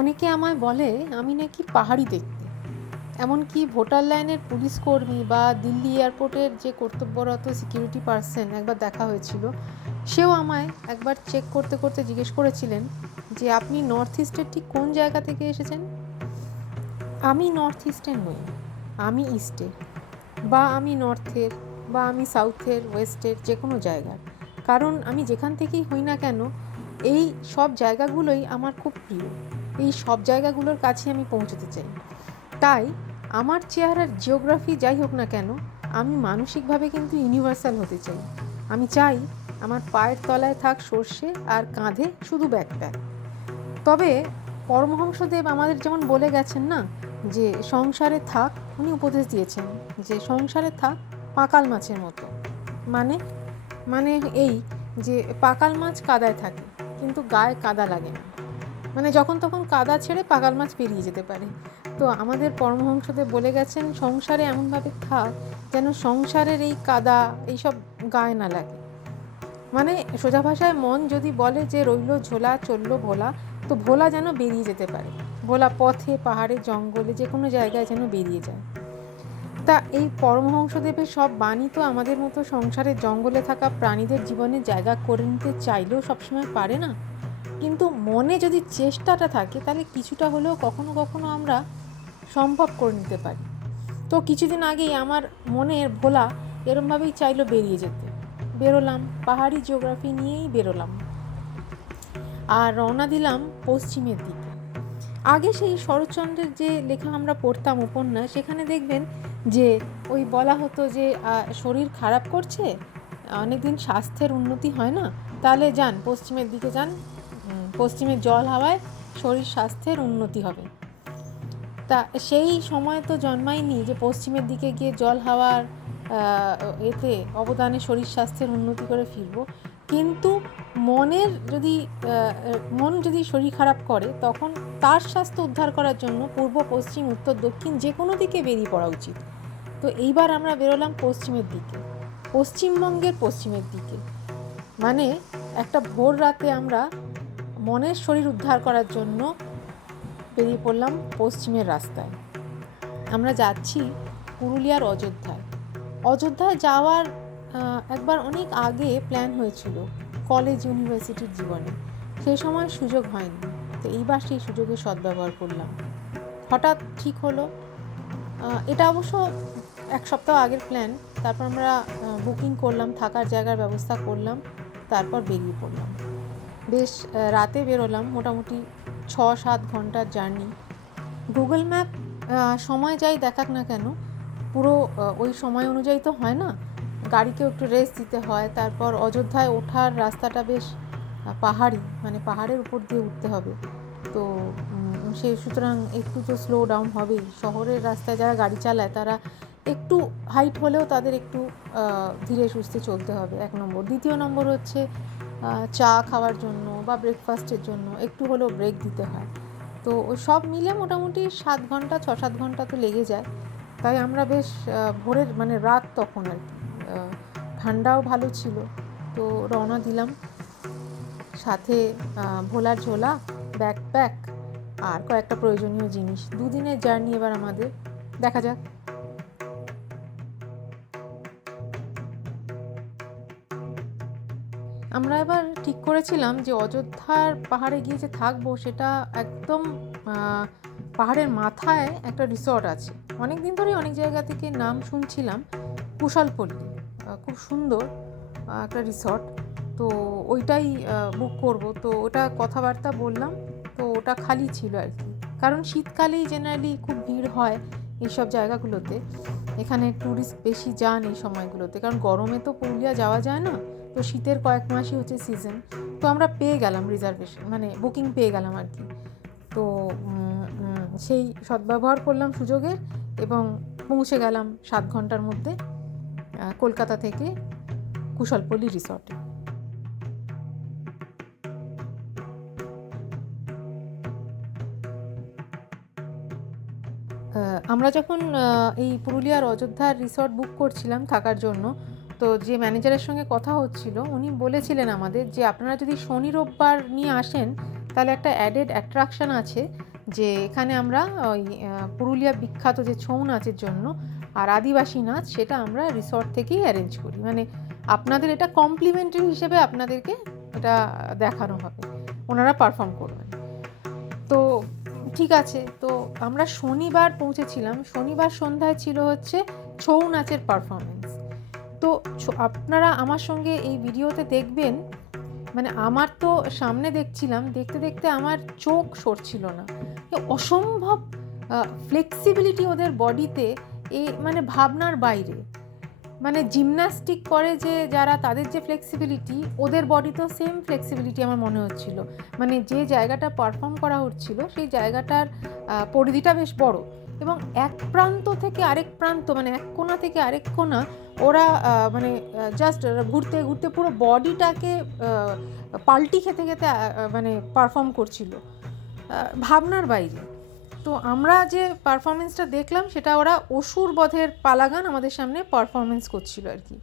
অনেকে আমায় বলে আমি নাকি পাহাড়ি দেখতে। এমনকি ভোটার লাইনের পুলিশ কর্মী বা দিল্লি এয়ারপোর্টের যে কর্তব্যরত সিকিউরিটি পার্সন একবার দেখা হয়েছিল, সেও আমায় একবার চেক করতে করতে জিজ্ঞেস করেছিলেন যে আপনি নর্থ ইস্টের ঠিক কোন জায়গা থেকে এসেছেন। আমি নর্থ ইস্টের নই, আমি ইস্টের, বা আমি নর্থের, বা আমি সাউথের, ওয়েস্টের, যে কোনো জায়গার। কারণ আমি যেখান থেকেই হই না কেন, এই সব জায়গাগুলোই আমার খুব প্রিয়। এই সব জায়গাগুলোর কাছে আমি পৌঁছতে চাই। তাই আমার চেহারার জিওগ্রাফি যাই হোক না কেন, আমি মানসিকভাবে কিন্তু ইউনিভার্সাল হতে চাই। আমি চাই আমার পায়ের তলায় থাক সর্ষে আর কাঁধে শুধু ব্যাকপ্যাক। তবে পরমহংসদেব আমাদের যেমন বলে গেছেন না, যে সংসারে থাক, উনি উপদেশ দিয়েছেন যে সংসারে থাক পাকাল মাছের মতো। মানে মানে এই যে পাকাল মাছ কাদায় থাকে কিন্তু গায়ে কাদা লাগে না, মানে যখন তখন কাদা ছেড়ে পাকাল মাছ পেরিয়ে যেতে পারে। তো আমাদের পরমহংসদেব বলে গেছেন সংসারে এমনভাবে থাক যেন সংসারের এই কাদা এইসব গায়ে না লাগে। মানে সোজা ভাষায় মন যদি বলে যে রইল ঝোলা চললো ভোলা, তো ভোলা যেন বেরিয়ে যেতে পারে, ভোলা পথে পাহাড়ে জঙ্গলে যে কোনো জায়গায় যেন বেরিয়ে যায়। তা এই পরমহংসদেবের সব বাণী তো আমাদের মতো সংসারের জঙ্গলে থাকা প্রাণীদের জীবনে জায়গা করে নিতে চাইলেও সবসময় পারে না। কিন্তু মনে যদি চেষ্টাটা থাকে তাহলে কিছুটা হলেও কখনো কখনো আমরা সম্ভব করে নিতে পারি। তো কিছুদিন আগেই আমার মনের ভোলা এরমভাবেই চাইলো বেরিয়ে যেতে। বেরোলাম, পাহাড়ি জিওগ্রাফি নিয়েই বেরোলাম আর রওনা দিলাম পশ্চিমের দিকে। আগে সেই শরৎচন্দ্রের যে লেখা আমরা পড়তাম উপন্যাস, সেখানে দেখবেন যে ওই বলা হতো যে শরীর খারাপ করছে, অনেকদিন স্বাস্থ্যের উন্নতি হয় না, তাহলে যান পশ্চিমের দিকে যান, পশ্চিমের জল হাওয়ায় শরীর স্বাস্থ্যের উন্নতি হবে। তা সেই সময় তো জন্মায়নি যে পশ্চিমের দিকে গিয়ে জল হাওয়ার এতে অবদানে শরীর স্বাস্থ্যের উন্নতি করে ফিরব। কিন্তু মনের যদি মন যদি শরীর খারাপ করে, তখন তার স্বাস্থ্য উদ্ধার করার জন্য পূর্ব পশ্চিম উত্তর দক্ষিণ যে কোনো দিকে বেরিয়ে পড়া উচিত। তো এইবার আমরা বেরোলাম পশ্চিমের দিকে, পশ্চিমবঙ্গের পশ্চিমের দিকে। মানে একটা ভোর রাতে আমরা মনের শরীর উদ্ধার করার জন্য বেরিয়ে পড়লাম পশ্চিমের রাস্তায়। আমরা যাচ্ছি পুরুলিয়ার অযোধ্যায়। অযোধ্যায় যাওয়ার একবার অনেক আগে প্ল্যান হয়েছিল কলেজ ইউনিভার্সিটির জীবনে, সেই সময় সুযোগ হয়নি। তো এইবার সেই সুযোগের সদ্ব্যবহার করলাম, হঠাৎ ঠিক হলো। এটা অবশ্য এক সপ্তাহ আগের প্ল্যান। তারপর আমরা বুকিং করলাম, থাকার জায়গার ব্যবস্থা করলাম, তারপর বেরিয়ে পড়লাম। বেশ রাতে বেরোলাম, মোটামুটি 6-7 ঘন্টার জার্নি। গুগল ম্যাপ সময় যাই দেখাক না কেন, পুরো ওই সময় অনুযায়ী তো হয় না, গাড়িকেও একটু রেস্ট দিতে হয়। তারপর অযোধ্যায় ওঠার রাস্তাটা বেশ পাহাড়ি, মানে পাহাড়ের উপর দিয়ে উঠতে হবে। তো সেই সুতরাং একটু তো স্লো ডাউন হবেই। শহরের রাস্তায় যারা গাড়ি চালায় তারা একটু হাইট হলেও তাদের একটু ধীরে সুস্থে চলতে হবে, এক নম্বর। দ্বিতীয় নম্বর হচ্ছে চা খাওয়ার জন্য বা ব্রেকফাস্টের জন্য একটু হলেও ব্রেক দিতে হয়। তো ওই সব মিলে মোটামুটি 7 ঘন্টা, 6-7 ঘন্টা তো লেগে যায়। তাই আমরা বেশ ভোরের, মানে রাত তখন আর কি, ঠান্ডাও ভালো ছিল। তো রওনা দিলাম, সাথে ভোলার ঝোলা, ব্যাকপ্যাক আর কয়েকটা প্রয়োজনীয় জিনিস। 2 দিনের জার্নি এবার আমাদের, দেখা যাক। আমরা এবার ঠিক করেছিলাম যে অযোধ্যার পাহাড়ে গিয়ে যে থাকবো, সেটা একদম পাহাড়ের মাথায় একটা রিসর্ট আছে। অনেক দিন ধরেই অনেক জায়গা থেকে নাম শুনছিলাম, কুশলপল্লী, খুব সুন্দর একটা রিসর্ট। তো ওইটাই বুক করব। তো ওটা কথাবার্তা বললাম, তো ওটা খালি ছিল আর কি। কারণ শীতকালেই জেনারেলি খুব ভিড় হয় এইসব জায়গাগুলোতে। এখানে ট্যুরিস্ট বেশি যান এই সময়গুলোতে, কারণ গরমে তো পুরুলিয়া যাওয়া যায় না। তো শীতের কয়েক মাসই হচ্ছে সিজন। তো আমরা পেয়ে গেলাম রিজার্ভেশন, মানে বুকিং পেয়ে গেলাম আর কি। তো সেই সদ্ব্যবহার করলাম সুযোগের এবং পৌঁছে গেলাম 7 ঘন্টার মধ্যে কলকাতা থেকে কুশলপল্লী রিসর্টে। আমরা যখন এই পুরুলিয়ার অযোধ্যার রিসর্ট বুক করছিলাম থাকার জন্য, তো যে ম্যানেজারের সঙ্গে কথা হচ্ছিল উনি বলেছিলেন আমাদের যে আপনারা যদি শনি রোববার নিয়ে আসেন তাহলে একটা অ্যাডেড অ্যাট্রাকশান আছে যে এখানে আমরা ওই পুরুলিয়া বিখ্যাত যে ছৌ নাচের জন্য আর আদিবাসী নাচ সেটা আমরা রিসর্ট থেকেই অ্যারেঞ্জ করি, মানে আপনাদের এটা কমপ্লিমেন্টারি হিসেবে আপনাদেরকে এটা দেখানো হবে, ওনারা পারফর্ম করবেন। তো ঠিক আছে, তো আমরা শনিবার পৌঁছেছিলাম, শনিবার সন্ধ্যায় ছিল হচ্ছে ছৌ নাচের পারফরমেন্স। তো আপনারা আমার সঙ্গে এই ভিডিওতে দেখবেন, মানে আমার তো সামনে দেখছিলাম, দেখতে দেখতে আমার চোখ সরছিল না, অসম্ভব ফ্লেক্সিবিলিটি ওদের বডিতে, মানে ভাবনার বাইরে। মানে জিমন্যাস্টিক করে যে যারা, তাদের যে ফ্লেক্সিবিলিটি, ওদের বডিতেও সেম ফ্লেক্সিবিলিটি আমার মনে হচ্ছিল। মানে যে জায়গাটা পারফর্ম করা হচ্ছিল সেই জায়গাটার পরিধিটা বেশ বড়, এবং এক প্রান্ত থেকে আরেক প্রান্ত, মানে এক কোণা থেকে আরেক কোণা ওরা মানে জাস্ট ঘুরতে ঘুরতে পুরো বডিটাকে পাল্টি খেতে খেতে মানে পারফর্ম করছিল, ভাবনার বাইরে। তো আমরা যে পারফরমেন্সটা দেখলাম সেটা ওরা অসুর বধের পালাগান আমাদের সামনে পারফরমেন্স করছিল আর কি।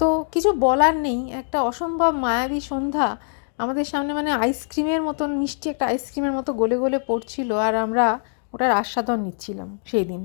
তো কিছু বলার নেই, একটা অসম্ভব মায়াবী সন্ধ্যা আমাদের সামনে, মানে আইসক্রিমের মতন, মিষ্টি একটা আইসক্রিমের মতো গলে গলে পড়ছিল, আর আমরা ওটার আস্বাদন নিচ্ছিলাম সেই দিন।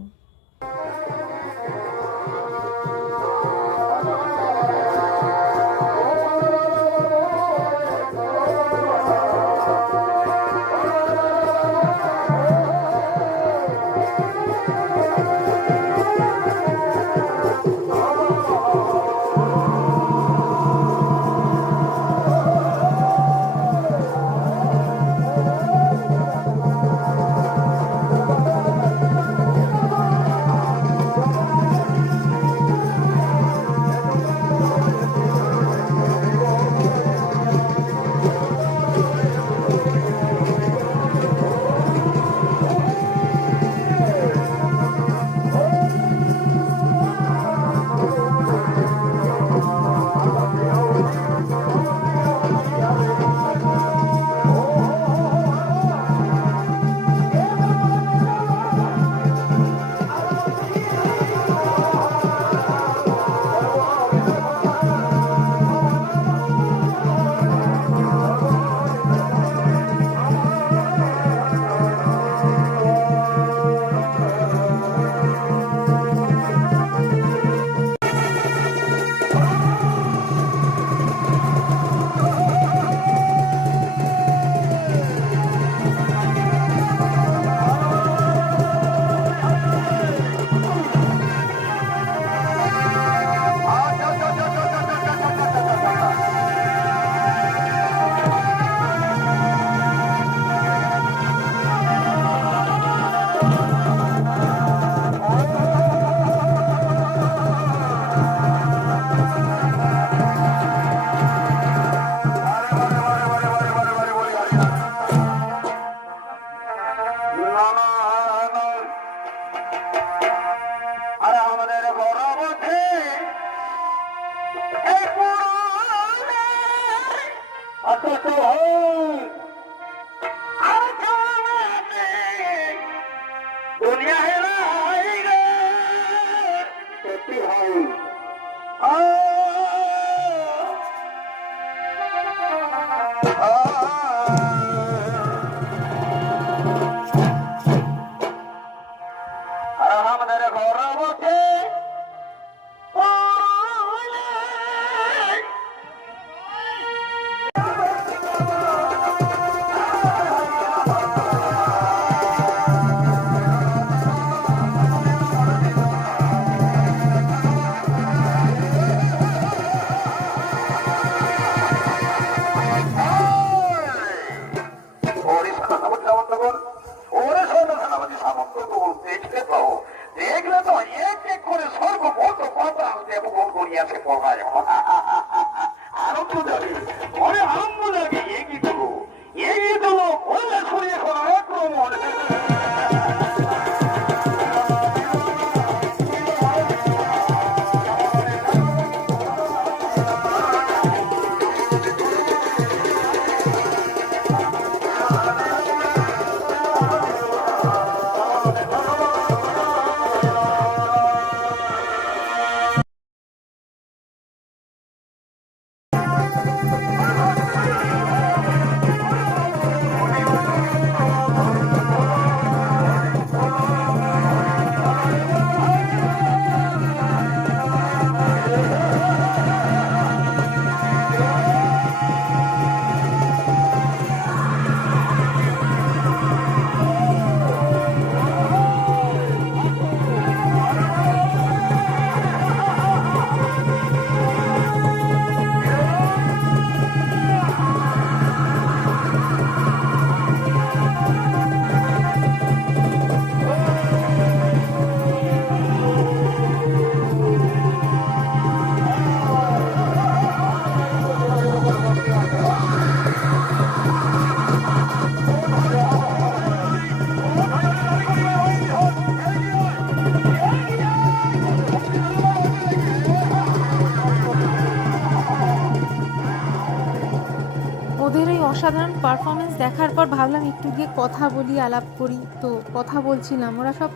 দেখার পর ভাবলাম একটু গিয়ে কথা বলি, আলাপ করি। তো কথা বলছিলাম, ওরা সব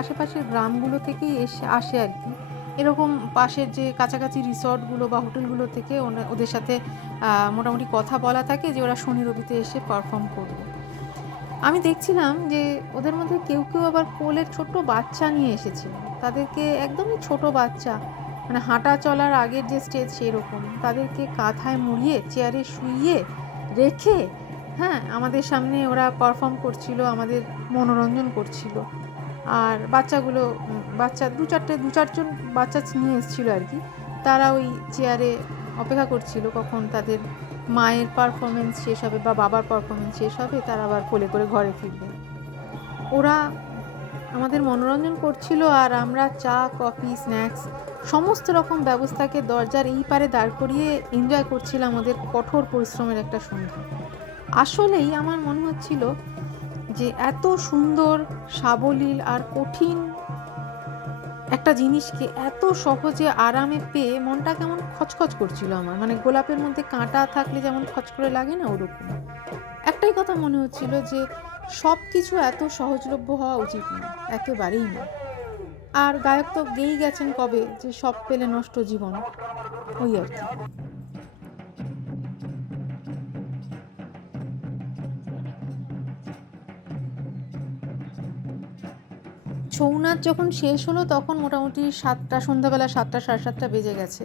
আশেপাশের গ্রামগুলো থেকেই আসে আর কি। এরকম পাশের যে কাছাকাছি রিসর্টগুলো বা হোটেলগুলো থেকে ওদের সাথে মোটামুটি কথা বলা থাকে যে ওরা শনি রবিতে এসে পারফর্ম করবে। আমি দেখছিলাম যে ওদের মধ্যে কেউ আবার কোলের ছোট্ট বাচ্চা নিয়ে এসেছিল। তাদেরকে একদমই ছোট বাচ্চা, মানে হাঁটা চলার আগের যে স্টেজ সেরকম, তাদেরকে কাঁথায় মুড়িয়ে চেয়ারে শুইয়ে রেখে, হ্যাঁ, আমাদের সামনে ওরা পারফর্ম করছিল, আমাদের মনোরঞ্জন করছিল। আর বাচ্চা দু চারজন বাচ্চা নিয়ে এসেছিলো আর কি। তারা ওই চেয়ারে অপেক্ষা করছিল কখন তাদের মায়ের পারফরমেন্স শেষ হবে বা বাবার পারফরমেন্স শেষ হবে, তারা আবার কোলে করে ঘরে ফিরবে। ওরা আমাদের মনোরঞ্জন করছিল আর আমরা চা, কফি, স্ন্যাক্স সমস্ত রকম ব্যবস্থাকে দরজার এই পারে দাঁড় করিয়ে এনজয় করছিলাম ওদের কঠোর পরিশ্রমের একটা সন্ধ্যা। আসলেই আমার মনে হচ্ছিল যে এত সুন্দর, সাবলীল আর কঠিন একটা জিনিসকে এত সহজে আরামে পেয়ে মনটা কেমন খচখচ করছিল আমার। মানে গোলাপের মধ্যে কাঁটা থাকলে যেমন খচ করে লাগে না, ওরকম একটাই কথা মনে হচ্ছিল যে সব কিছু এত সহজলভ্য হওয়া উচিত না, একেবারেই না। আর গায়ক তো গেয়েই গেছেন কবে যে সব পেলে নষ্ট জীবন, ওই আর কি। ছৌ নাচ যখন শেষ হলো তখন মোটামুটি সন্ধ্যাবেলা 7টা, 7:30 বেজে গেছে।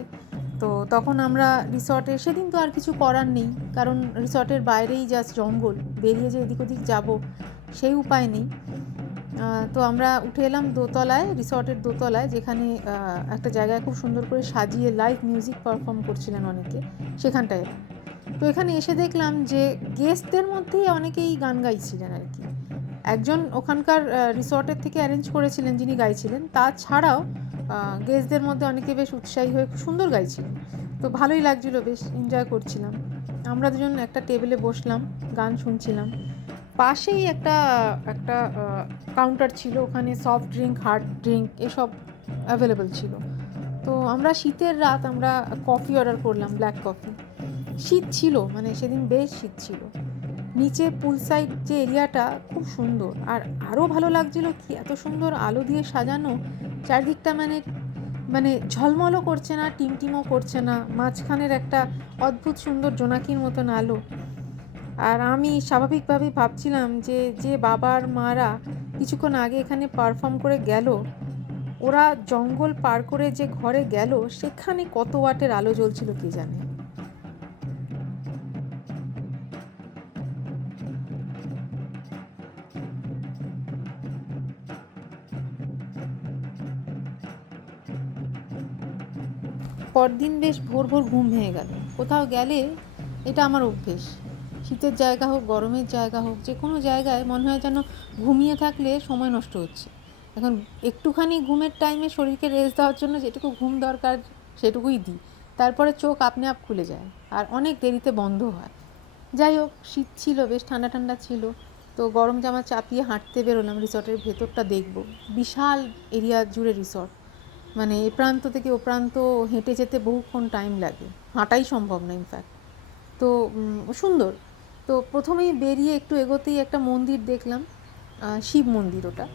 তো তখন আমরা রিসর্টে, সেদিন তো আর কিছু করার নেই, কারণ রিসর্টের বাইরেই জাস্ট জঙ্গল, বেরিয়ে যে এদিক ওদিক যাবো সেই উপায় নেই। তো আমরা উঠে এলাম দোতলায়, রিসর্টের দোতলায়, যেখানে একটা জায়গায় খুব সুন্দর করে সাজিয়ে লাইভ মিউজিক পারফর্ম করছিলেন অনেকে, সেখানটায় এলাম। তো এখানে এসে দেখলাম যে গেস্টদের মধ্যেই অনেকেই গান গাইছিলেন আর কি। একজন ওখানকার রিসর্টের থেকে অ্যারেঞ্জ করেছিলেন যিনি গাইছিলেন, তাছাড়াও গেস্টদের মধ্যে অনেকে বেশ উৎসাহী হয়ে খুব সুন্দর গাইছিলেন। তো ভালোই লাগছিল, বেশ এনজয় করছিলাম। আমরা দুজন একটা টেবিলে বসলাম, গান শুনছিলাম। পাশেই একটা একটা কাউন্টার ছিল, ওখানে সফট ড্রিঙ্ক, হার্ড ড্রিঙ্ক এসব অ্যাভেলেবেল ছিল। তো আমরা শীতের রাত, আমরা কফি অর্ডার করলাম, ব্ল্যাক কফি। শীত ছিল, মানে সেদিন বেশ শীত ছিল। নিচে পুল সাইড যে এরিয়াটা খুব সুন্দর, আর আরও ভালো লাগছিল কি, এত সুন্দর আলো দিয়ে সাজানো চারদিকটা, মানে মানে ঝলমলও করছে না, টিমটিমও করছে না, মাঝখানের একটা অদ্ভুত সুন্দর জোনাকির মতন আলো। আর আমি স্বাভাবিকভাবেই ভাবছিলাম যে যে বাবার মারা কিছুক্ষণ আগে এখানে পারফর্ম করে গেল, ওরা জঙ্গল পার করে যে ঘরে গেল, সেখানে কত ওয়াটের আলো জ্বলছিল কে জানে। পরদিন বেশ ভোর ঘুম ভেঙে গেল। কোথাও গেলে এটা আমার অভ্যেস, শীতের জায়গা হোক, গরমের জায়গা হোক, যে কোনো জায়গায় মনে হয় যেন ঘুমিয়ে থাকলে সময় নষ্ট হচ্ছে। এখন একটুখানি ঘুমের টাইমে শরীরকে রেস্ট দেওয়ার জন্য যেটুকু ঘুম দরকার সেটুকুই দিই, তারপরে চোখ আপনি আপ খুলে যায় আর অনেক দেরিতে বন্ধ হয়। যাই হোক, শীত ছিল, বেশ ঠান্ডা ঠান্ডা ছিল। তো গরম জামা চাপিয়ে হাঁটতে বেরোলাম, রিসর্টের ভেতরটা দেখব। বিশাল এরিয়া জুড়ে রিসর্ট, মানে এ প্রান্ত থেকে ও প্রান্ত হেঁটে যেতে বহুক্ষণ টাইম লাগে, হাঁটাই সম্ভব না ইনফ্যাক্ট। তো সুন্দর। তো প্রথমেই বেরিয়ে একটু এগোতেই একটা মন্দির দেখলাম, শিব মন্দির ওটা।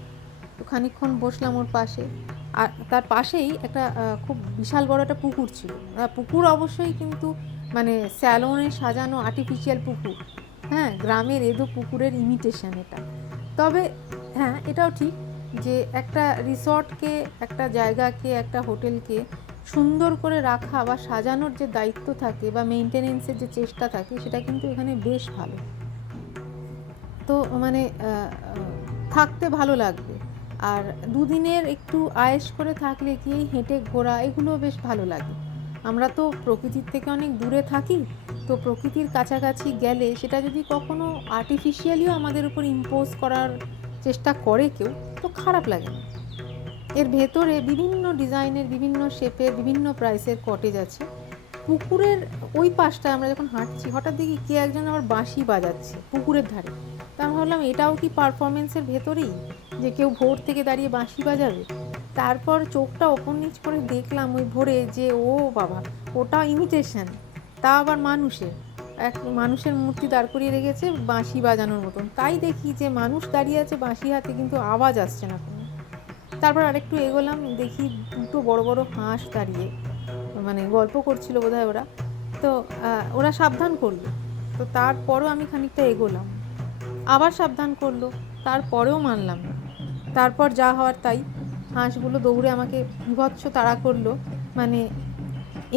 তো খানিকক্ষণ বসলাম ওর পাশে, আর তার পাশেই একটা খুব বিশাল বড় একটা পুকুর ছিল। পুকুর অবশ্যই, কিন্তু মানে স্যালনে সাজানো আর্টিফিশিয়াল পুকুর। হ্যাঁ, গ্রামের এদো পুকুরের ইমিটেশন এটা। তবে হ্যাঁ, এটাও ঠিক যে একটা রিসর্টকে, একটা জায়গাকে, একটা হোটেলকে সুন্দর করে রাখা বা সাজানোর যে দায়িত্ব থাকে বা মেনটেনেন্সের যে চেষ্টা থাকে, সেটা কিন্তু এখানে বেশ ভালো। তো মানে থাকতে ভালো লাগবে। আর দুদিনের একটু আয়েশ করে থাকলে কি, এই হেঁটে ঘোরা এগুলো বেশ ভালো লাগে। আমরা তো প্রকৃতির থেকে অনেক দূরে থাকি, তো প্রকৃতির কাছাকাছি গেলে সেটা যদি কখনো আর্টিফিশিয়ালিও আমাদের উপর ইম্পোজ করার চেষ্টা করে কেউ, তো খারাপ লাগে না। এর ভেতরে বিভিন্ন ডিজাইনের, বিভিন্ন শেপের, বিভিন্ন প্রাইসের কটেজ আছে। পুকুরের ওই পাশটা আমরা যখন হাঁটছি, হঠাৎ দেখি কে একজন আবার বাঁশি বাজাচ্ছে পুকুরের ধারে। তা আমি ভাবলাম এটাও কি পারফরমেন্সের ভেতরেই, যে কেউ ভোর থেকে দাঁড়িয়ে বাঁশি বাজাবে। তারপর চোখটা ওপর নিচ করে দেখলাম ওই ভোরে যে ও বাবা, ওটা ইমিটেশন, তা আবার মানুষের। এক মানুষের মূর্তি দাঁড় করিয়ে রেখেছে বাঁশি বাজানোর মতন। তাই দেখি যে মানুষ দাঁড়িয়ে আছে বাঁশি হাতে, কিন্তু আওয়াজ আসছে না কোনো। তারপর আরেকটু এগোলাম, দেখি দুটো বড় বড় হাঁস দাঁড়িয়ে, মানে গল্প করছিল বোধহয় ওরা। তো ওরা সাবধান করলো, তো তারপরও আমি খানিকটা এগোলাম, আবার সাবধান করলো, তারপরেও মানলাম না। তারপর যা হওয়ার তাই, হাঁসগুলো দৌড়ে আমাকে বিভৎস তাড়া করলো, মানে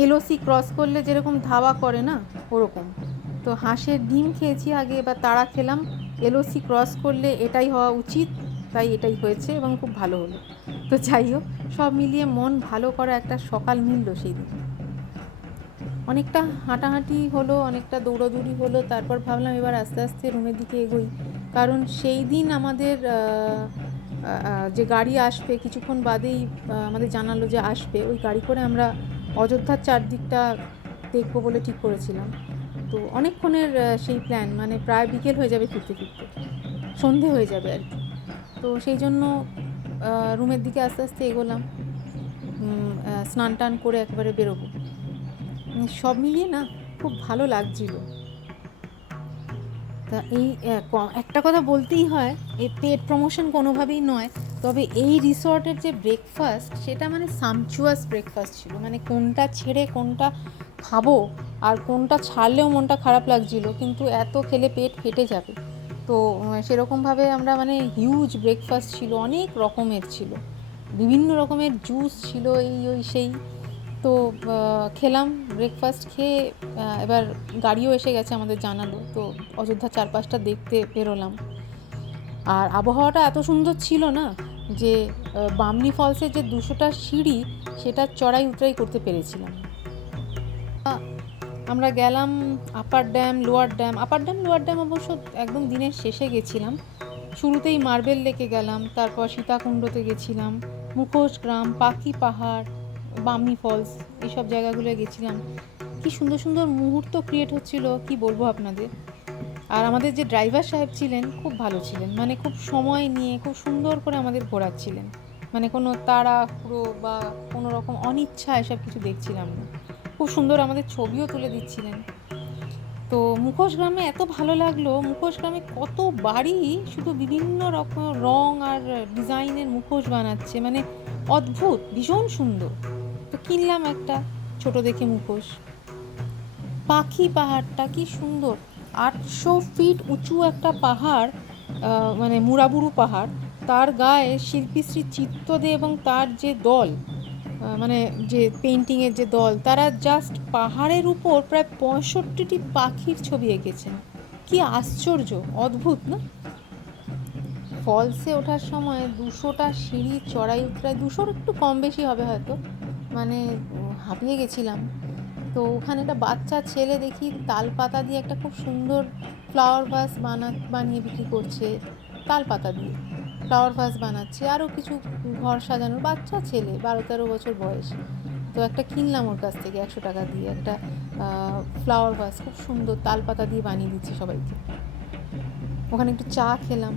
এলওসি ক্রস করলে যেরকম ধাওয়া করে না, ওরকম। তো হাঁসের ডিম খেয়েছি আগে, এবার তাড়া খেলাম, এলওসি ক্রস করলে এটাই হওয়া উচিত, তাই এটাই হয়েছে এবং খুব ভালো হলো। তো যাই হোক, সব মিলিয়ে মন ভালো করা একটা সকাল মিলল সেই দিন। অনেকটা হাঁটাহাঁটি হলো, অনেকটা দৌড়াদৌড়ি হলো, তারপর ভাবলাম এবার আস্তে আস্তে রুমের দিকে এগোই। কারণ সেই দিন আমাদের যে গাড়ি আসবে কিছুক্ষণ বাদেই আমাদের জানালো যে আসবে, ওই গাড়ি করে আমরা অযোধ্যার চারদিকটা দেখবো বলে ঠিক করেছিলাম। তো অনেকক্ষণের সেই প্ল্যান, মানে প্রায় বিকেল হয়ে যাবে ফিরতে ফিরতে, সন্ধে হয়ে যাবে আর কি। তো সেই জন্য রুমের দিকে আস্তে আস্তে এগোলাম, স্নান টান করে একবারে বেরোবো। সব মিলিয়ে না খুব ভালো লাগছিল। তা এই একটা কথা বলতেই হয়, এই পেড প্রমোশন কোনোভাবেই নয়, তবে এই রিসর্টের যে ব্রেকফাস্ট, সেটা মানে সামচুয়াস ব্রেকফাস্ট ছিল। মানে কোনটা ছেড়ে কোনটা খাবো আর কোনটা ছাড়লেও মনটা খারাপ লাগছিল, কিন্তু এত খেলে পেট ফেটে যাবে। তো সেরকমভাবে আমরা, মানে হিউজ ব্রেকফাস্ট ছিল, অনেক রকমের ছিল, বিভিন্ন রকমের জুস ছিল, এই ওই সেই। তো খেলাম, ব্রেকফাস্ট খেয়ে এবার গাড়িও এসে গেছে, আমাদের জানালো। তো অযোধ্যা চারপাশটা দেখতে বেরোলাম। আর আবহাওয়াটা এত সুন্দর ছিল না যে বামনি ফলসের যে 200টা সিঁড়ি, সেটা চড়াই উতরাই করতে পেরেছিলাম। আমরা গেলাম upper dam, lower dam. Upper dam lower dam অবশ্য একদম দিনের শেষে গেছিলাম। শুরুতেই মার্বেল লেকে গেলাম, তারপর সীতাকুণ্ডতে গেছিলাম, মুখোশ গ্রাম, পাখি পাহাড়, বামনি ফলস, এইসব জায়গাগুলো গেছিলাম। কি সুন্দর সুন্দর মুহূর্ত ক্রিয়েট হচ্ছিল, কি বলবো আপনাদের। আর আমাদের যে ড্রাইভার সাহেব ছিলেন খুব ভালো ছিলেন, মানে খুব সময় নিয়ে খুব সুন্দর করে আমাদের ঘোরাচ্ছিলেন, মানে কোনো তাড়াহুড়ো বা কোনো রকম অনিচ্ছা এসব কিছু দেখছিলাম না। খুব সুন্দর আমাদের ছবিও তুলে দিচ্ছিলেন। তো মুখোশ গ্রামে এত ভালো লাগলো, মুখোশ গ্রামে কত বাড়ি শুধু বিভিন্ন রকম রং আর ডিজাইনের মুখোশ বানাচ্ছে, মানে অদ্ভুত, ভীষণ সুন্দর। তো কিনলাম একটা ছোট দেখে মুখোশ। পাখি পাহাড়টা কি সুন্দর, 800 ফিট উঁচু একটা পাহাড়, মানে মুড়াবুরু পাহাড়, তার গায়ে শিল্পীশ্রী চিত্তদে এবং তার যে দল, মানে যে পেন্টিংয়ের যে দল, তারা জাস্ট পাহাড়ের উপর প্রায় 65টি পাখির ছবি এঁকেছেন। কি আশ্চর্য, অদ্ভুত না? ফলসে ওঠার সময় 200টা সিঁড়ি চড়াই উতরাই, 200-র একটু কম বেশি হবে হয়তো, মানে হাঁপিয়ে গেছিলাম। তো ওখানে একটা বাচ্চা ছেলে দেখি তাল পাতা দিয়ে একটা খুব সুন্দর ফ্লাওয়ার ভাস বানিয়ে বিক্রি করছে, তাল পাতা দিয়ে ফ্লাওয়ার ভাস বানাচ্ছে। আরও কিছু ঘর সাজানোর, বাচ্চা ছেলে, 12-13 বছর বয়স। তো একটা কিনলাম ওর কাছ থেকে 100 টাকা দিয়ে একটা ফ্লাওয়ার ভাস, খুব সুন্দর তাল পাতা দিয়ে বানিয়ে দিচ্ছে সবাইকে। ওখানে একটু চা খেলাম।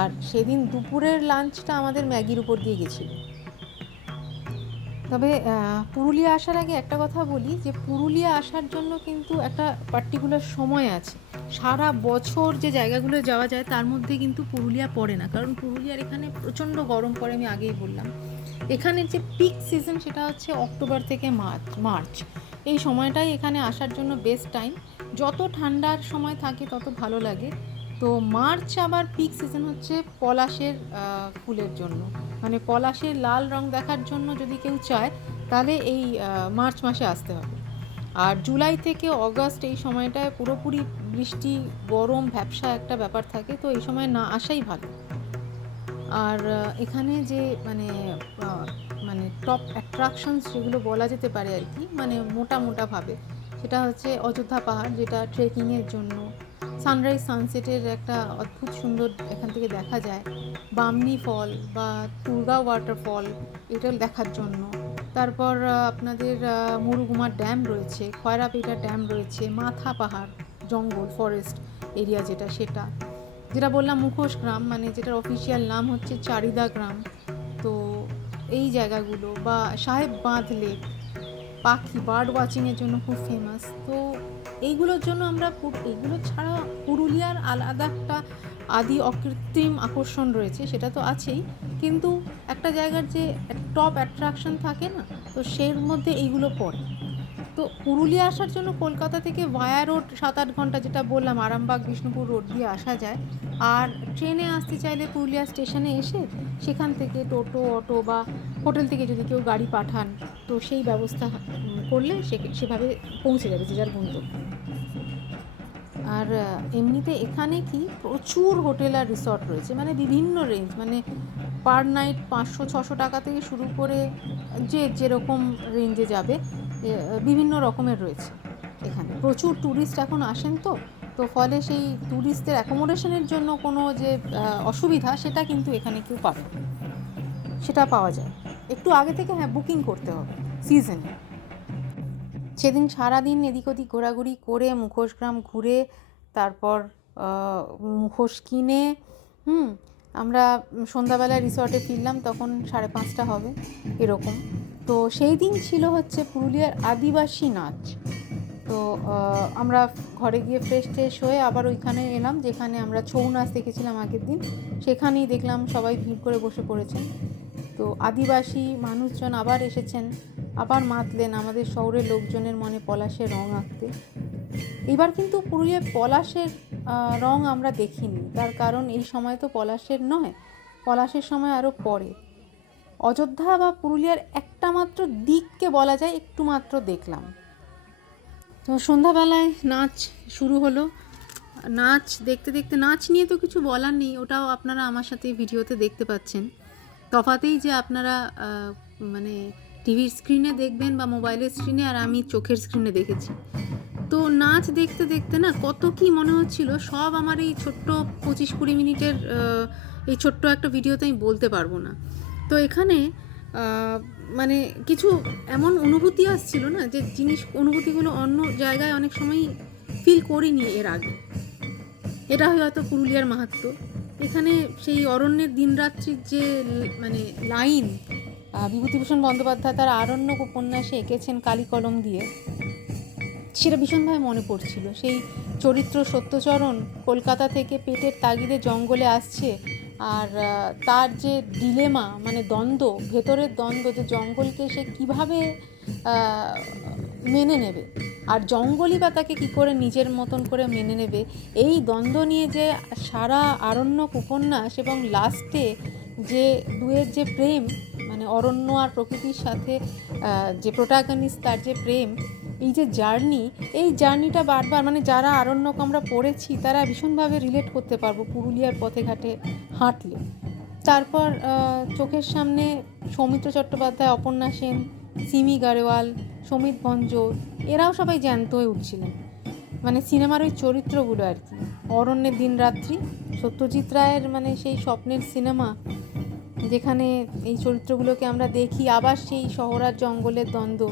আর সেদিন দুপুরের লাঞ্চটা আমাদের ম্যাগির উপর দিয়ে গেছিলো। তবে পুরুলিয়া আসার আগে একটা কথা বলি, যে পুরুলিয়া আসার জন্য কিন্তু একটা পার্টিকুলার সময় আছে। সারা বছর যে জায়গাগুলো যাওয়া যায় তার মধ্যে কিন্তু পুরুলিয়া পড়ে না, কারণ পুরুলিয়ার এখানে প্রচণ্ড গরম পড়ে, আমি আগেই বললাম। এখানের যে পিক সিজন সেটা হচ্ছে অক্টোবর থেকে মার্চ। এই সময়টাই এখানে আসার জন্য বেস্ট টাইম। যত ঠান্ডার সময় থাকে তত ভালো লাগে। তো মার্চ আবার পিক সিজন হচ্ছে পলাশের ফুলের জন্য, মানে পলাশের লাল রং দেখার জন্য যদি কেউ চায় তাহলে এই মার্চ মাসে আসতে হবে। আর জুলাই থেকে অগাস্ট এই সময়টায় পুরোপুরি বৃষ্টি, গরম, ভ্যাপসা একটা ব্যাপার থাকে, তো এই সময় না আসাই ভালো। আর এখানে যে মানে টপ অ্যাট্রাকশনস যেগুলো বলা যেতে পারে আর কি, মানে মোটাভাবে, সেটা হচ্ছে অযোধ্যা পাহাড়, যেটা ট্রেকিংয়ের জন্য, সানরাইজ সানসেটের একটা অদ্ভুত সুন্দর এখান থেকে দেখা যায়, বামনি ফল বা তুর্গা ওয়াটারফল, এটা দেখার জন্য। তারপর আপনাদের মুরুগুমার ড্যাম রয়েছে, খয়রাপেটা ড্যাম রয়েছে, মাথা পাহাড়, জঙ্গল, ফরেস্ট এরিয়া যেটা বললাম মুখোশ গ্রাম, মানে যেটার অফিসিয়াল নাম হচ্ছে চারিদা গ্রাম। তো এই জায়গাগুলো, বা সাহেব বাঁধ লেক, পাখি বার্ড ওয়াচিংয়ের জন্য খুব ফেমাস। তো এইগুলোর জন্য আমরা এইগুলো ছাড়া পুরুলিয়ার আলাদা একটা আদি অকৃত্রিম আকর্ষণ রয়েছে, সেটা তো আছেই, কিন্তু একটা জায়গার যে টপ অ্যাট্রাকশন থাকে না, তো সের মধ্যে এইগুলো পড়ে। তো পুরুলিয়া আসার জন্য কলকাতা থেকে ভায়া রোড 7-8 ঘন্টা, যেটা বললাম আরামবাগ বিষ্ণুপুর রোড দিয়ে আসা যায়। আর ট্রেনে আসতে চাইলে পুরুলিয়া স্টেশনে এসে সেখান থেকে টোটো, অটো বা হোটেল থেকে যদি কেউ গাড়ি পাঠান, তো সেই ব্যবস্থা করলে সেভাবে পৌঁছে যাবে যে যার গন্তব্য। আর এমনিতে এখানে কি প্রচুর হোটেল আর রিসর্ট রয়েছে, মানে বিভিন্ন রেঞ্জ, মানে পার নাইট 500-600 টাকা থেকে শুরু করে যে যেরকম রেঞ্জে যাবে বিভিন্ন রকমের রয়েছে এখানে। প্রচুর ট্যুরিস্ট এখন আসেন, তো ফলে সেই ট্যুরিস্টদের অ্যাকোমোডেশনের জন্য কোনো যে অসুবিধা, সেটা কিন্তু এখানে কেউ পাবে না, সেটা পাওয়া যায় একটু আগে থেকে। হ্যাঁ, বুকিং করতে হবে সিজনে। সেদিন সারাদিন এদিক ওদিক ঘোরাঘুরি করে মুখোশগ্রাম ঘুরে তারপর মুখোশ কিনে আমরা সন্ধ্যাবেলায় রিসর্টে ফিরলাম, তখন 5:30 হবে এরকম। তো সেই দিন ছিল হচ্ছে পুরুলিয়ার আদিবাসী নাচ। তো আমরা ঘরে গিয়ে ফ্রেশ হয়ে আবার ওইখানে এলাম যেখানে আমরা ছৌ নাচ দেখেছিলাম আগের দিন, সেখানেই দেখলাম সবাই ভিড় করে বসে পড়েছেন। তো আদিবাসী মানুষজন আবার এসেছেন, আবার মাতলেন আমাদের শহরের লোকজনের মনে পলাশের রং আঁকতে। এবার কিন্তু পুরুলিয়ায় পলাশের রং আমরা দেখিনি, তার কারণ এই সময় তো পলাশের নয়, পলাশের সময় আরও পরে। অযোধ্যা বা পুরুলিয়ার একটা মাত্র দিককে বলা যায় একটু মাত্র দেখলাম। তো সন্ধ্যাবেলায় নাচ শুরু হলো। নাচ দেখতে দেখতে, নাচ নিয়ে তো কিছু বলার নেই, ওটাও আপনারা আমার সাথে ভিডিওতে দেখতে পাচ্ছেন। তফাতেই যে আপনারা মানে টিভির স্ক্রিনে দেখবেন বা মোবাইলের স্ক্রিনে, আর আমি চোখের স্ক্রিনে দেখেছি। তো নাচ দেখতে দেখতে না কত কি মনে হচ্ছিল, সব আমার এই ছোট্ট 25-20 মিনিটের এই ছোট্ট একটা ভিডিওতে আমি বলতে পারবো না। তো এখানে মানে কিছু এমন অনুভূতি আসছিল না, যে অনুভূতিগুলো অন্য জায়গায় অনেক সময় ফিল করিনি এর আগে। এটা হয়তো পুরুলিয়ার মাহাত্ম্য। এখানে সেই অরণ্যের দিনরাত্রির যে মানে লাইন বিভূতিভূষণ বন্দ্যোপাধ্যায় তার আরণ্যক উপন্যাসে এঁকেছেন কালি কলম দিয়ে, সেটা ভীষণভাবে মনে পড়ছিল। সেই চরিত্র সত্যচরণ কলকাতা থেকে পেটের তাগিদে জঙ্গলে আসছে, আর তার যে ডিলেমা, মানে দ্বন্দ্ব, ভেতরের দ্বন্দ্ব, যে জঙ্গলকে সে কীভাবে মেনে নেবে, আর জঙ্গলই বা তাকে কী করে নিজের মতন করে মেনে নেবে, এই দ্বন্দ্ব নিয়ে যে সারা আরণ্যক উপন্যাস। এবং লাস্টে যে দুয়ের যে প্রেম, মানে অরণ্য আর প্রকৃতির সাথে যে প্রোটাগনিস্ট, তার যে প্রেম, এই যে জার্নি, এই জার্নিটা বারবার, মানে যারা আরণ্যক আমরা পড়েছি তারা ভীষণভাবে রিলেট করতে পারবো পুরুলিয়ার পথে ঘাটে হাঁটলে। তারপর চোখের সামনে সৌমিত্র চট্টোপাধ্যায়, অপর্ণা সেন, সিমি গারেওয়াল, সমিত ভঞ্জ, এরাও সবাই জ্যান্ত হয়ে উঠছিলেন, মানে সিনেমার ওই চরিত্রগুলো আর কি। অরণ্যের দিনরাত্রি, সত্যজিৎ রায়ের মানে সেই স্বপ্নের সিনেমা, যেখানে এই চরিত্রগুলোকে আমরা দেখি, আবার সেই শহর আর জঙ্গলের দ্বন্দ্ব,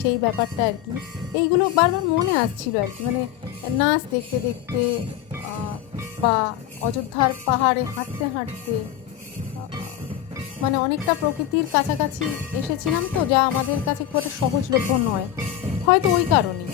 সেই ব্যাপারটা আর কি। এইগুলো বারবার মনে আসছিল আর কি, মানে নাচ দেখতে দেখতে বা অযোধ্যার পাহাড়ে হাঁটতে হাঁটতে, মানে অনেকটা প্রকৃতির কাছাকাছি এসেছিলাম, তো যা আমাদের কাছে খুব একটা সহজলভ্য নয়, হয়তো ওই কারণেই।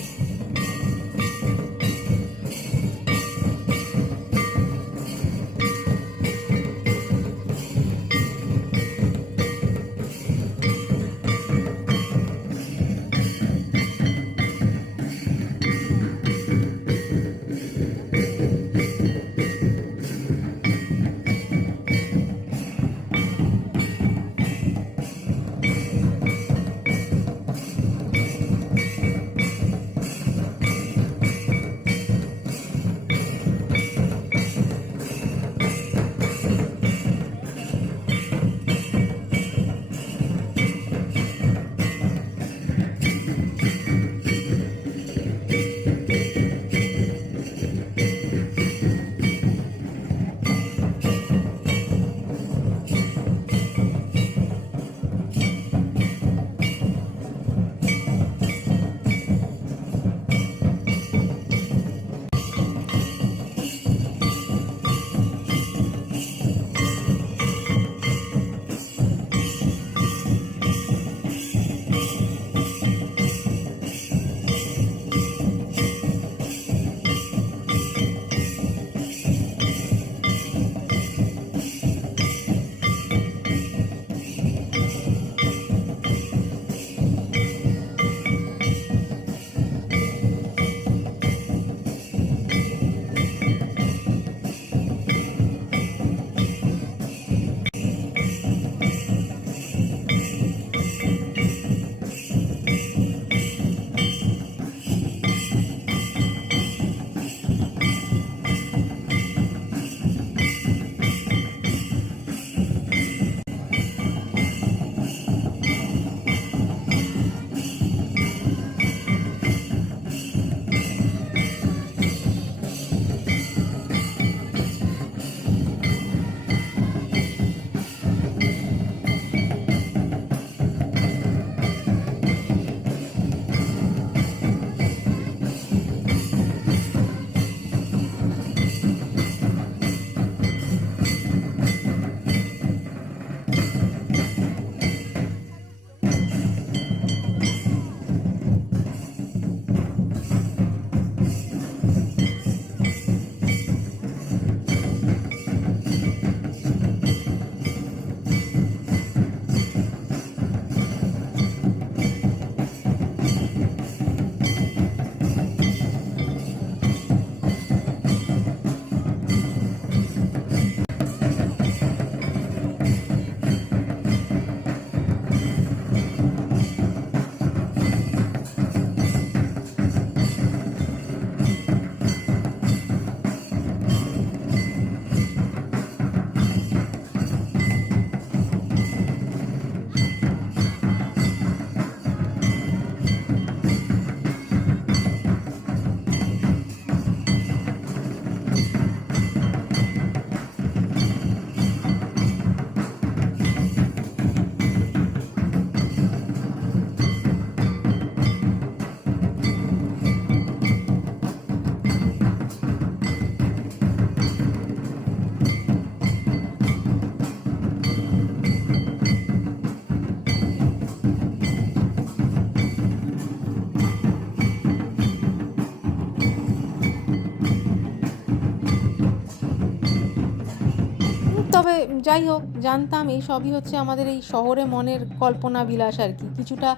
তবে যাই হোক, জানতাম এই সবই হচ্ছে আমাদের এই শহরে মনের কল্পনা বিলাস আর কি। কিছুটা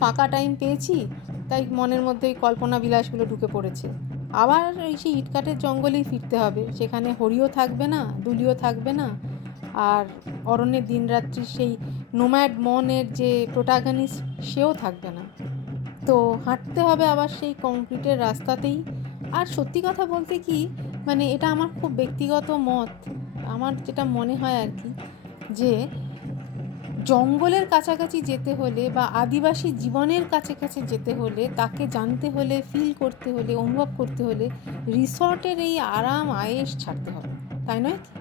ফাঁকা টাইম পেয়েছি, তাই মনের মধ্যে এই কল্পনা বিলাসগুলো ঢুকে পড়েছে। আবার এই সেই ইটকাঠের জঙ্গলেই ফিরতে হবে, সেখানে হরিও থাকবে না, দুলিও থাকবে না, আর অরণ্যের দিনরাত্রির সেই নোম্যাড মনের যে প্রোটাগনিস্ট সেও থাকবে না। তো হাঁটতে হবে আবার সেই কংক্রিটের রাস্তাতেই। আর সত্যি কথা বলতে কি, মানে এটা আমার খুব ব্যক্তিগত মত, আমার যেটা মনে হয় আর কি, যে জঙ্গলের কাছাকাছি যেতে হলে বা আদিবাসী জীবনের কাছাকাছি যেতে হলে, তাকে জানতে হলে, ফিল করতে হলে, অনুভব করতে হলে রিসর্টের এই আরাম আয়েশ ছাড়তে হবে, তাই নয় কি?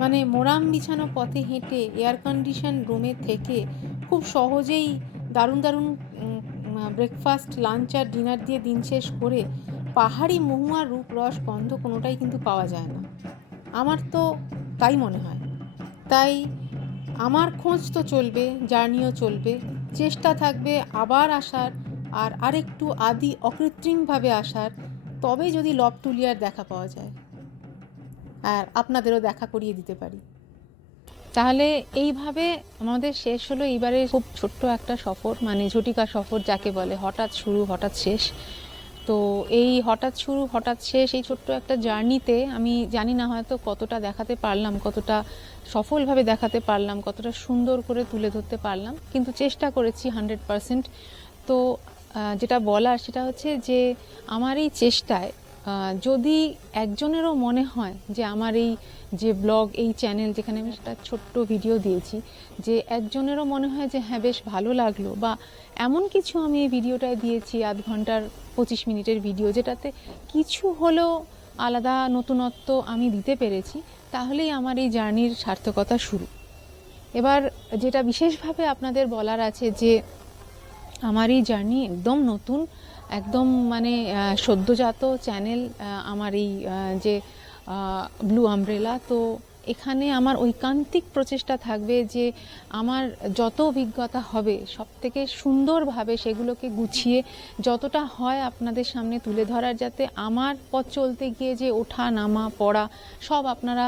মানে মোরাম বিছানো পথে হেঁটে এয়ার কন্ডিশন রুমে থেকে খুব সহজেই দারুণ দারুণ ব্রেকফাস্ট, লাঞ্চ আর ডিনার দিয়ে দিন শেষ করে পাহাড়ি মহুয়ার রূপ, রস, গন্ধ কোনোটাই কিন্তু পাওয়া যায় না। আমার তো তাই মনে হয়। তাই আমার খোঁজ তো চলবে, জার্নিও চলবে, চেষ্টা থাকবে আবার আসার, আর আরেকটু আদি অকৃত্রিমভাবে আসার, তবে যদি লবটুলিয়ার দেখা পাওয়া যায় আর আপনাদেরও দেখা করিয়ে দিতে পারি। তাহলে এইভাবে আমাদের শেষ হলো এইবারে খুব ছোট্ট একটা সফর, মানে ঝটিকা সফর যাকে বলে, হঠাৎ শুরু হঠাৎ শেষ। তো এই হঠাৎ শুরু হঠাৎ শেষ এই ছোট্ট একটা জার্নিতে আমি জানি না হয়তো কতটা দেখাতে পারলাম, কতটা সফলভাবে দেখাতে পারলাম, কতটা সুন্দর করে তুলে ধরতে পারলাম, কিন্তু চেষ্টা করেছি 100%। তো যেটা বলার সেটা হচ্ছে যে আমার এই চেষ্টায় যদি একজনেরও মনে হয় যে আমার এই যে ব্লগ, এই চ্যানেল যেখানে আমি একটা ছোট্ট ভিডিও দিয়েছি, যে একজনেরও মনে হয় যে হ্যাঁ বেশ ভালো লাগলো, বা এমন কিছু আমি এই ভিডিওটায় দিয়েছি, 1/2 ঘন্টার 25 মিনিটের ভিডিও, যেটাতে কিছু হলেও আলাদা নতুনত্ব আমি দিতে পেরেছি, তাহলেই আমার এই জার্নির সার্থকতা শুরু। এবার যেটা বিশেষভাবে আপনাদের বলার আছে যে আমার এই জার্নি একদম নতুন, একদম মানে সদ্যজাত চ্যানেল আমার এই যে ব্লু আমব্রেলা। তো এখানে আমার ঐকান্তিক প্রচেষ্টা থাকবে যে আমার যত অভিজ্ঞতা হবে সব থেকে সুন্দরভাবে সেগুলোকে গুছিয়ে যতটা হয় আপনাদের সামনে তুলে ধরার, যাতে আমার পথ চলতে গিয়ে যে ওঠা নামা পড়া সব আপনারা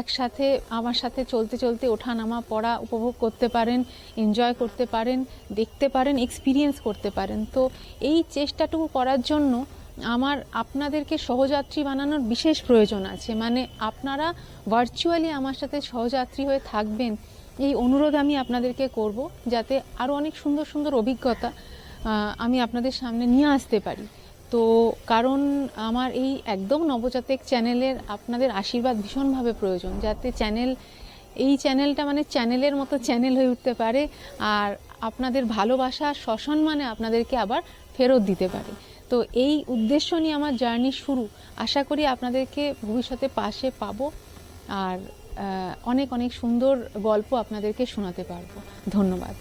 একসাথে আমার সাথে চলতে চলতে ওঠা নামা পড়া উপভোগ করতে পারেন, এনজয় করতে পারেন, দেখতে পারেন, এক্সপিরিয়েন্স করতে পারেন। তো এই চেষ্টাটুকু করার জন্য আমার আপনাদেরকে সহযাত্রী বানানোর বিশেষ প্রয়োজন আছে, মানে আপনারা ভার্চুয়ালি আমার সাথে সহযাত্রী হয়ে থাকবেন, এই অনুরোধ আমি আপনাদেরকে করব, যাতে আরও অনেক সুন্দর সুন্দর অভিজ্ঞতা আমি আপনাদের সামনে নিয়ে আসতে পারি। তো কারণ আমার এই একদম নবজাতক চ্যানেলের আপনাদের আশীর্বাদ ভীষণভাবে প্রয়োজন, যাতে এই চ্যানেলটা মানে চ্যানেলের মতো চ্যানেল হয়ে উঠতে পারে, আর আপনাদের ভালোবাসা সসম্মানে আপনাদেরকে আবার ফেরত দিতে পারে। তো এই উদ্দেশ্য নিয়ে আমার জার্নি শুরু। আশা করি আপনাদেরকে ভবিষ্যতে পাশে পাবো, আর অনেক অনেক সুন্দর গল্প আপনাদেরকে শোনাতে পারবো। ধন্যবাদ।